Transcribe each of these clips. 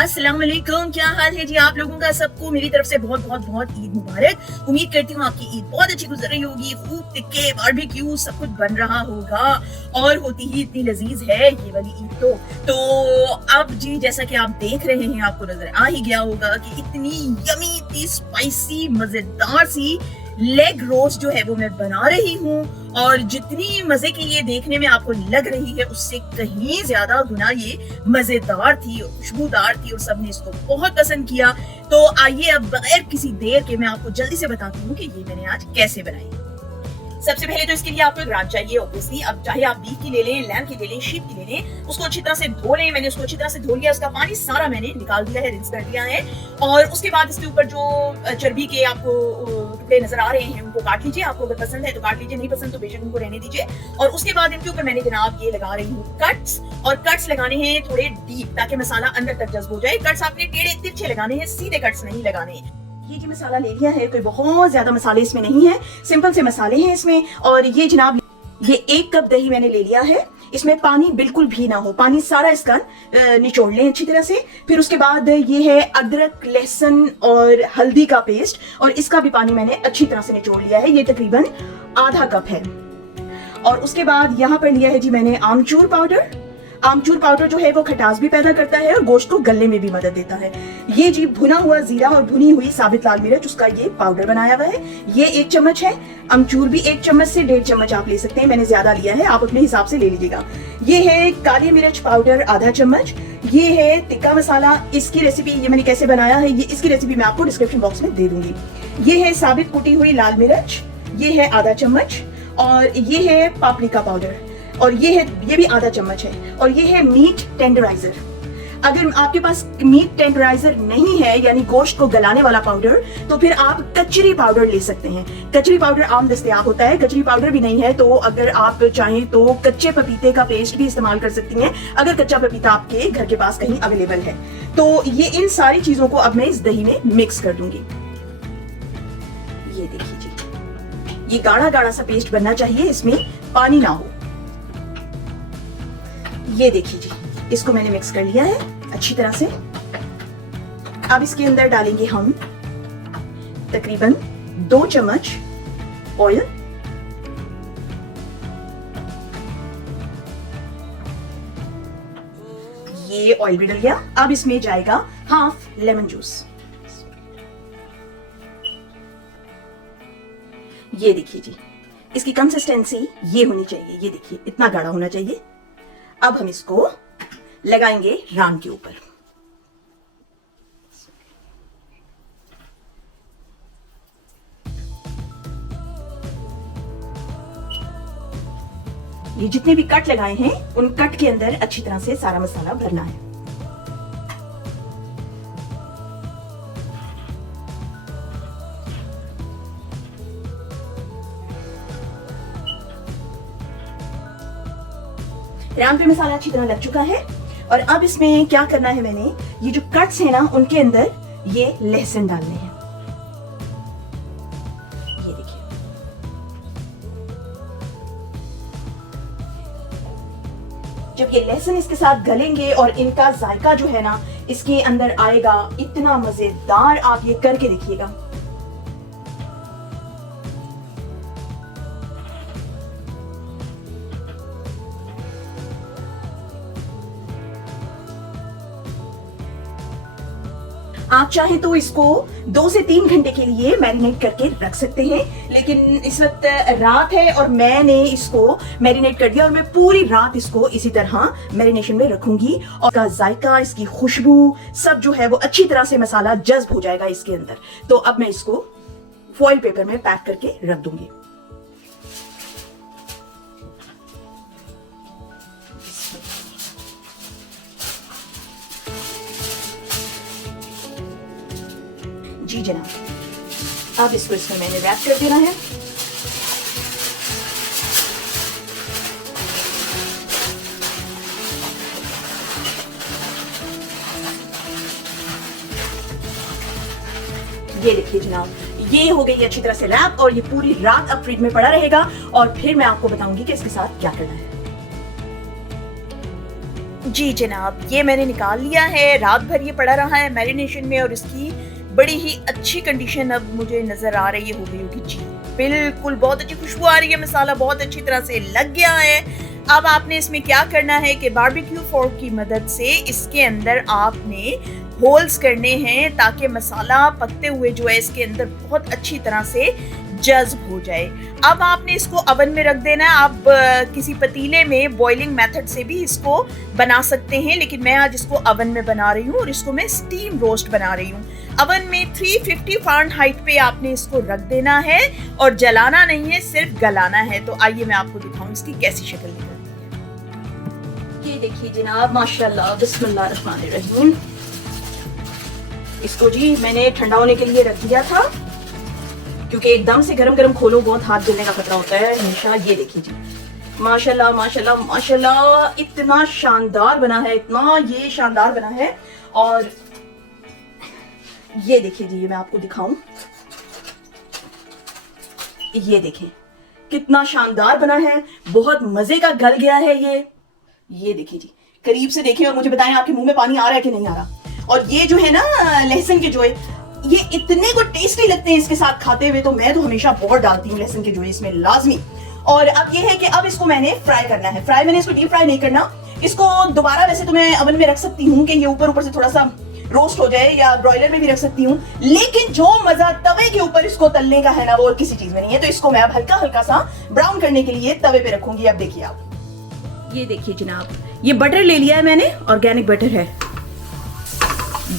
अस्सलाम वालेकुम, क्या हाल है जी आप लोगों का। सबको मेरी तरफ से बहुत बहुत बहुत ईद मुबारक। उम्मीद करती हूँ आपकी ईद बहुत अच्छी गुजर रही होगी। खूब टिक्के बारबेक्यू सब कुछ बन रहा होगा और होती ही इतनी लजीज है ये वाली ईद तो अब जी जैसा कि आप देख रहे हैं आपको नजर आ ही गया होगा कि इतनी यमी इतनी स्पाइसी मजेदार सी लेग रोस्ट जो है वो मैं बना रही हूँ और जितनी मजे की ये देखने में आपको लग रही है उससे कहीं ज्यादा गुना ये मजेदार थी और खुशबूदार थी और सबने इसको बहुत पसंद किया। तो आइए अब बगैर किसी देर के मैं आपको जल्दी से बताती हूँ कि ये मैंने आज कैसे बनाई। सबसे पहले तो इसके लिए आपको ग्राम चाहिए ऑब्वियसली। अब चाहे आप बीफ की ले लें, लैम्ब की ले लें, शीप की ले लें, उसको अच्छी तरह से धो लें। मैंने उसको अच्छी तरह से धो लिया, उसका पानी सारा मैंने निकाल दिया है, रिंस कर दिया है। और उसके बाद इसके ऊपर जो चर्बी के आपको टुकड़े नजर आ रहे हैं उनको काट लीजिए। आपको अगर पसंद है तो काट लीजिए, नहीं पसंद तो बेशक उनको रहने दीजिए। और उसके बाद इनके ऊपर मैंने जनाब ये लगा रही हूँ कट्स, और कट्स लगाने हैं थोड़े डीप ताकि मसाला अंदर तक जज्ब हो जाए। कट्स आपने टेढ़े तिरछे लगाने हैं, सीधे कट्स नहीं लगाने हैं। ये जो मसाला ले लिया है कोई बहुत ज्यादा मसाले इसमें नहीं है, सिंपल से मसाले हैं इसमें। और ये जनाब ये 1 कप दही मैंने ले लिया है। इसमें पानी बिल्कुल भी ना हो, पानी सारा इसका निचोड़ लें अच्छी तरह से। फिर उसके बाद ये है अदरक लहसुन और हल्दी का पेस्ट, और इसका भी पानी मैंने अच्छी तरह से निचोड़ लिया है। ये तकरीबन आधा कप है। और उसके बाद यहाँ पर लिया है जी मैंने आमचूर पाउडर। आमचूर पाउडर जो है वो खटास भी पैदा करता है और गोश्त को गलने में भी मदद देता है। ये जी भुना हुआ जीरा और भुनी हुई साबित लाल मिर्च, उसका ये पाउडर बनाया हुआ है। ये 1 चम्मच है। अमचूर भी 1 चम्मच से 1.5 चम्मच आप ले सकते हैं, मैंने ज्यादा लिया है, आप अपने हिसाब से ले लीजिएगा। ये है काली मिर्च पाउडर आधा चम्मच। ये है टिक्का मसाला, इसकी रेसिपी ये मैंने कैसे बनाया है ये इसकी रेसिपी मैं आपको डिस्क्रिप्शन बॉक्स में दे दूंगी। ये है साबित कुटी हुई लाल मिर्च, ये है आधा चम्मच। और ये है पापरिका पाउडर, और ये भी आधा चम्मच है। और ये है मीट टेंडराइजर। अगर आपके पास मीट टेंडराइजर नहीं है यानी गोश्त को गलाने वाला पाउडर, तो फिर आप कचरी पाउडर ले सकते हैं। कचरी पाउडर आम दस्तयाब होता है। कचरी पाउडर भी नहीं है तो अगर आप चाहें तो कच्चे पपीते का पेस्ट भी इस्तेमाल कर सकती हैं, अगर कच्चा पपीता आपके घर के पास कहीं अवेलेबल है तो। ये इन सारी चीजों को अब मैं इस दही में मिक्स कर दूंगी। ये देखिए जी, ये गाढ़ा गाढ़ा सा पेस्ट बनना चाहिए, इसमें पानी ना हो। ये देखिए जी, इसको मैंने मिक्स कर लिया है अच्छी तरह से। अब इसके अंदर डालेंगे हम तकरीबन 2 चम्मच ऑयल। ये ऑयल भी डल गया। अब इसमें जाएगा हाफ लेमन जूस। ये देखिए जी, इसकी कंसिस्टेंसी ये होनी चाहिए। ये देखिए इतना गाढ़ा होना चाहिए। अब हम इसको लगाएंगे रान के ऊपर। ये जितने भी कट लगाए हैं उन कट के अंदर अच्छी तरह से सारा मसाला भरना है। रान पे मसाला अच्छी तरह लग चुका है। और अब इसमें क्या करना है, मैंने ये जो कट्स है ना उनके अंदर ये लहसुन डालने हैं। ये देखिए, जब ये लहसुन इसके साथ गलेंगे और इनका जायका जो है ना इसके अंदर आएगा, इतना मजेदार आप ये करके देखिएगा। आप चाहे तो इसको 2 से 3 घंटे के लिए मैरिनेट करके रख सकते हैं, लेकिन इस वक्त रात है और मैंने इसको मैरिनेट कर दिया और मैं पूरी रात इसको इसी तरह मैरिनेशन में रखूंगी। और इसका जायका, इसकी खुशबू सब जो है वो अच्छी तरह से मसाला जज्ब हो जाएगा इसके अंदर। तो अब मैं इसको फॉइल पेपर में पैक करके रख दूंगी। जी जनाब, अब इसको इसमें मैंने रैप कर देना है। ये देखिए जनाब, ये हो गई अच्छी तरह से रैप और ये पूरी रात अब फ्रिज में पड़ा रहेगा और फिर मैं आपको बताऊंगी कि इसके साथ क्या करना है। जी जनाब, ये मैंने निकाल लिया है। रात भर ये पड़ा रहा है मैरिनेशन में और इसकी बड़ी ही अच्छी कंडीशन अब मुझे नजर आ रही है, हो गई होगी। जी बिल्कुल, बहुत अच्छी खुशबू आ रही है, मसाला बहुत अच्छी तरह से लग गया है। अब आपने इसमें क्या करना है कि बारबेक्यू फोर्क की मदद से इसके अंदर आपने होल्स करने हैं ताकि मसाला पकते हुए जो है इसके अंदर बहुत अच्छी तरह से जज्ब हो जाए। अब आपने इसको ओवन में रख देना है। आप किसी पतीले में बॉइलिंग मेथड से भी इसको बना सकते हैं, लेकिन मैं आज इसको ओवन में बना रही हूँ और इसको मैं स्टीम रोस्ट बना रही हूँ। ओवन में 350 फ़ारेनहाइट पे आपने इसको रख देना है और जलाना नहीं है, सिर्फ गलाना है। तो आइए मैं आपको दिखाऊं इसकी कैसी शक्ल निकलती है। ये देखिए जनाब, माशाल्लाह, बिस्मिल्लाहिर्रहमानिर्रहीम। इसको जी मैंने ठंडा होने के लिए रख दिया था क्योंकि एकदम से गरम गरम खोलो बहुत हाथ जलने का खतरा होता है हमेशा। ये देखिए जी, माशाल्लाह माशाल्लाह माशाल्लाह, इतना शानदार बना है, इतना ये शानदार बना है। और ये देखिए जी, ये मैं आपको दिखाऊं, ये देखें कितना शानदार बना है, बहुत मजे का गल गया है ये देखिए जी, करीब से देखें और मुझे बताएं आपके मुंह में पानी आ रहा है कि नहीं आ रहा। और ये जो है ना लहसुन के जो है, ये इतने को टेस्टी लगते हैं इसके साथ खाते हुए, तो मैं तो हमेशा बहुत डालती हूँ लहसुन के जो है इसमें लाजमी। और अब ये है कि अब इसको मैंने फ्राई करना है। फ्राई मैंने इसको डीप फ्राई नहीं करना, इसको दोबारा वैसे तो मैं ओवन में रख सकती हूँ कि ये ऊपर से थोड़ा सा रोस्ट हो जाए, या ब्रॉयलर में भी रख सकती हूँ, लेकिन जो मजा तवे के ऊपर इसको तलने का है ना, वो और किसी चीज में नहीं है। तो इसको मैं अब हल्का हल्का सा ब्राउन करने के लिए तवे पे रखूंगी। अब देखिए आप, ये देखिए जनाब, ये बटर ले लिया है मैंने, ऑर्गेनिक बटर है।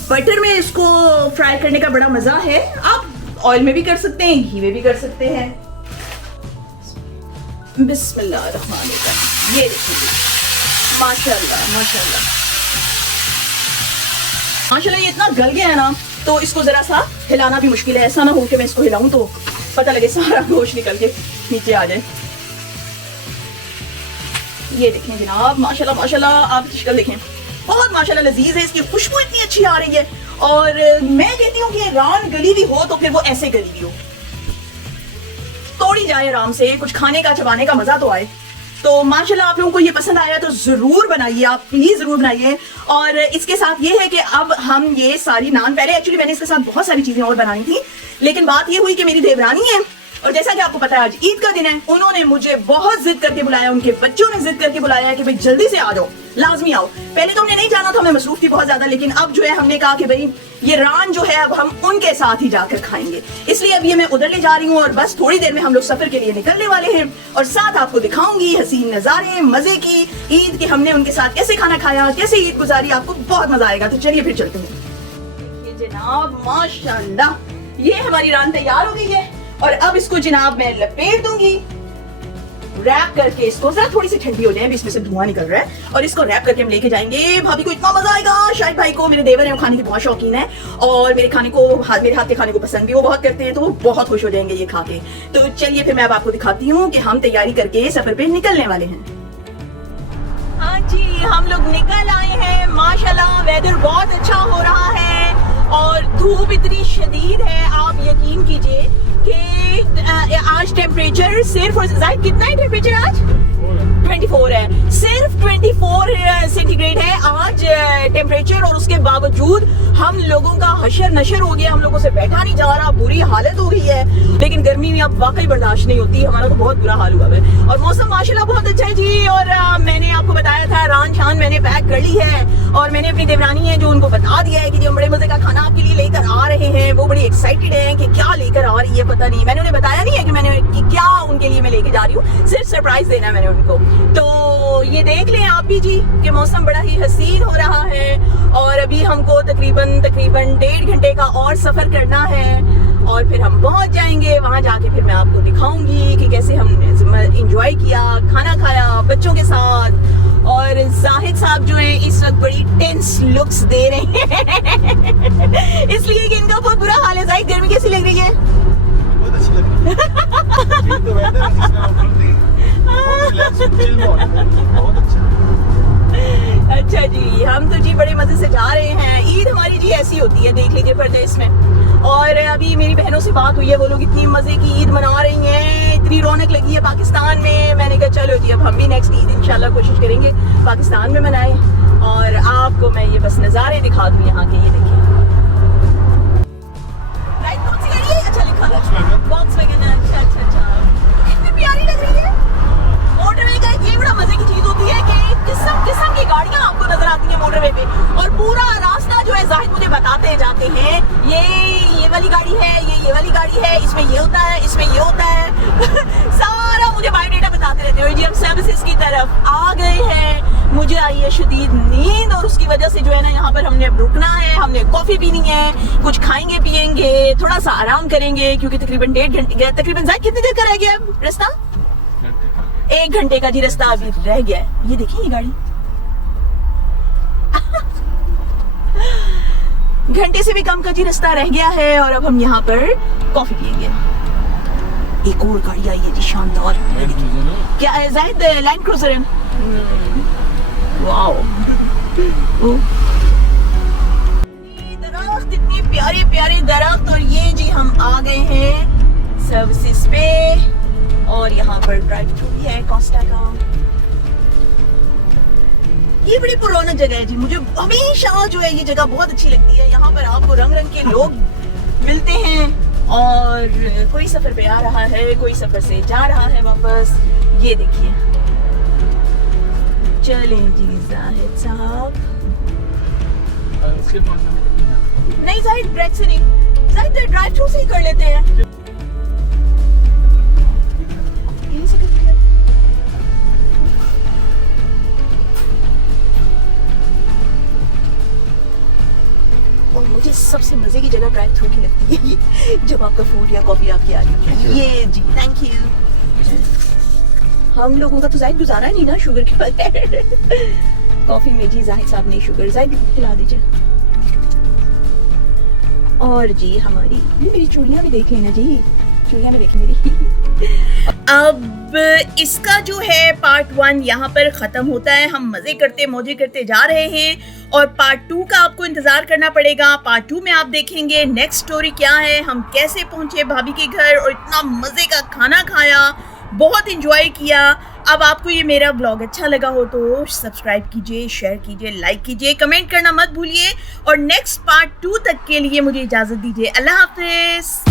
बटर में इसको फ्राई करने का बड़ा मजा है। आप ऑयल में भी कर सकते हैं, घी में भी कर सकते हैं। बिस्मिल्लाहिर्रहमानिर्रहीम। ये देखिए माशाल्लाह माशाल्लाह माशाल्लाह, ये इतना गल गया है ना, तो इसको जरा सा हिलाना भी मुश्किल है। ऐसा ना हो कि मैं इसको हिलाऊं तो पता लगे सारा गोश्त निकल के नीचे आ जाए। ये देखें जनाब, माशाल्लाह माशाल्लाह, आप शक्ल देखें, बहुत माशाल्लाह लजीज है, इसकी खुशबू इतनी अच्छी आ रही है। और मैं कहती हूँ कि रान गली भी हो तो फिर वो ऐसे गली भी हो, तोड़ी जाए आराम से, कुछ खाने का चबाने का मजा तो आए। तो माशाल्लाह आप लोगों को ये पसंद आया तो जरूर बनाइए, आप प्लीज जरूर बनाइए। और इसके साथ ये है कि अब हम ये सारी नान, पहले एक्चुअली मैंने इसके साथ बहुत सारी चीजें और बनानी थी, लेकिन बात ये हुई कि मेरी देवरानी है और जैसा कि आपको पता है आज ईद का दिन है, उन्होंने मुझे बहुत जिद करके बुलाया, उनके बच्चों ने जिद करके बुलाया है कि भाई जल्दी से आ जाओ, लाजमी आओ। पहले तो हमने नहीं जाना था, मैं मसरूफ थी बहुत ज्यादा, लेकिन अब जो है हमने कहा कि भाई ये रान जो है अब हम उनके साथ ही जाकर खाएंगे, इसलिए अब ये मैं उधर ले जा रही हूँ। और बस थोड़ी देर में हम लोग सफर के लिए निकलने वाले हैं और साथ आपको दिखाऊंगी हसीन नजारे, मजे की ईद के, हमने उनके साथ कैसे खाना खाया, कैसे ईद गुजारी, आपको बहुत मजा आएगा। तो चलिए फिर चलते हैं। जनाब माशाल्लाह, ये हमारी रान तैयार हो गई है और अब इसको जनाब मैं लपेट दूंगी रैप करके। इसको जरा थोड़ी सी ठंडी हो जाए, अभी इसमें से धुआं निकल रहा है, और इसको रैप करके हम लेके जाएंगे। भाभी को इतना मजा आएगा, शाहिद भाई को, मेरे देवर हैं, वो खाने की बहुत शौकीन है और मेरे खाने को, मेरे हाथ के खाने को पसंद भी वो बहुत करते हैं, तो वो बहुत खुश हो जाएंगे ये खा के। तो चलिए फिर मैं अब आपको दिखाती हूँ कि हम तैयारी करके सफर पे निकलने वाले हैं। हाँ जी, हम लोग निकल आए हैं। माशाल्लाह वेदर बहुत अच्छा हो रहा है और धूप इतनी शदीद है, आप यकीन कीजिए कि आज टेम्परेचर सिर्फ, और कितना है टेम्परेचर आज? 24 है, सिर्फ 24 सेंटीग्रेड है आज टेम्परेचर। और उसके बावजूद हम लोगों का हशर नशर हो गया, हम लोगों से बैठा नहीं जा रहा, बुरी हालत हो गई है। लेकिन गर्मी में अब वाकई बर्दाश्त नहीं होती, हमारा तो बहुत बुरा हाल हुआ है। और मौसम माशाल्लाह बहुत अच्छा है जी। और मैंने आपको बताया था रान शान मैंने पैक कर ली है और मैंने अपनी देवरानी है जो उनको बता दिया है कि हम बड़े मजे का खाना आपके लिए लेकर आ रहे हैं। वो बड़ी एक्साइटेड है कि क्या लेकर आ रही है, पता नहीं, मैंने उन्हें बताया नहीं है कि मैंने क्या उनके लिए मैं लेके जा रही हूँ, सिर्फ सरप्राइज देना है मैंने उनको। तो ये देख लें आप भी जी कि मौसम बड़ा ही हसीन हो रहा है और अभी हमको तकरीबन 1.5 घंटे का और सफर करना है और फिर हम पहुंच जाएंगे। वहां जाके फिर मैं आपको दिखाऊंगी कि कैसे हमने एंजॉय किया, खाना खाया बच्चों के साथ। और जाहिद साहब जो है इस वक्त बड़ी टेंस लुक्स दे रहे हैं इसलिए कि इनका बहुत बुरा हाल है। जाहिद, गर्मी कैसी लग रही है? बहुत अच्छी लग रही है। बहुत अच्छा। अच्छा जी, हम तो जी बड़े मजे से जा रहे हैं। ईद हमारी जी ऐसी होती है, देख लीजिए परदेश में। और अभी मेरी बहनों से बात हुई है, वो लोग इतनी मजे की ईद मना रही हैं, इतनी रौनक लगी है पाकिस्तान में। मैंने कहा चलो जी अब हम भी नेक्स्ट ईद इंशाल्लाह कोशिश करेंगे पाकिस्तान में मनाएं। और आपको मैं ये बस नज़ारे दिखा दूँ यहाँ के। ये देखिए राइट, कौन सी गाड़ी है? अच्छा लिखा Volkswagen। Volkswagen है। अच्छा अच्छा अच्छा, कितनी प्यारी लग रही है। मोटरवे का ये बड़ा मजे की चीज होती है कि किस्म किस्म की गाड़ियां आपको नजर आती हैं मोटरवे पे, और पूरा रास्ता जो है जाहिद मुझे बताते जाते हैं ये वाली गाड़ी है, ये वाली गाड़ी है, इसमें ये होता है, इसमें ये होता है सारा मुझे बायोडेटा बताते रहते हैं। और जी हम सर्विसेज की तरफ आ गए हैं। मुझे आई है शदीद नींद और उसकी वजह से जो है ना यहाँ पर हमने अब रुकना है, हमने कॉफी पीनी है, कुछ खाएंगे पिएंगे, थोड़ा सा आराम करेंगे क्योंकि तकरीबन 1.5 घंटे, तकरीबन जाहिद कितनी देर का रह गया अब रास्ता? 1 घंटे का जी रास्ता अभी रह गया है। ये देखिए ये गाड़ी घंटे से भी कम का जी रास्ता रह गया है और अब हम यहाँ पर कॉफी पिएंगे। एक और गाड़ी आई है जी शानदार, क्या है जाहिद? लैंड क्रूजर है। वाओ, दरख्त, इतने प्यारे प्यारे दरख्त। और ये जी हम आ गए हैं सर्विसेज पे और यहाँ पर ड्राइव थ्रू भी है कोस्टा का। ये बड़ी पुराना जगह है जी, मुझे हमेशा जो है ये जगह बहुत अच्छी लगती है। यहाँ पर आपको रंग रंग के लोग मिलते हैं और कोई सफर पे आ रहा है, कोई सफर से जा रहा है वापस। ये देखिए, चलें जी जाहिद साहब। नहीं जाहिद, ब्रेक से नहीं, जाहिद ड्राइव थ्रू से ही कर लेते हैं। यहीं से कर लिया। और मुझे सबसे मजे की जगह ड्राइव थ्रू की लगती है ये, जब आपका फूड या कॉफी आपकी आ रही है। ये जी थैंक यू। हम लोगों का तो जाहिद गुजारा नहीं ना शुगर के बगैर। कॉफी में जी जाहिद साहब ने शुगर, जाहिद खिला दीजिए। और जी हमारी मेरी चूड़ियां भी देख लेना जी, चूड़ियां भी देखें मेरी। अब इसका जो है पार्ट 1 यहाँ पर खत्म होता है। हम मजे करते मौजे करते जा रहे हैं और पार्ट 2 का आपको इंतजार करना पड़ेगा। पार्ट 2 में आप देखेंगे नेक्स्ट स्टोरी क्या है, हम कैसे पहुंचे भाभी के घर और इतना मजे का खाना खाया, बहुत इंजॉय किया। अब आपको ये मेरा ब्लॉग अच्छा लगा हो तो सब्सक्राइब कीजिए, शेयर कीजिए, लाइक कीजिए, कमेंट करना मत भूलिए और नेक्स्ट पार्ट 2 तक के लिए मुझे इजाजत दीजिए। अल्लाह हाफिज।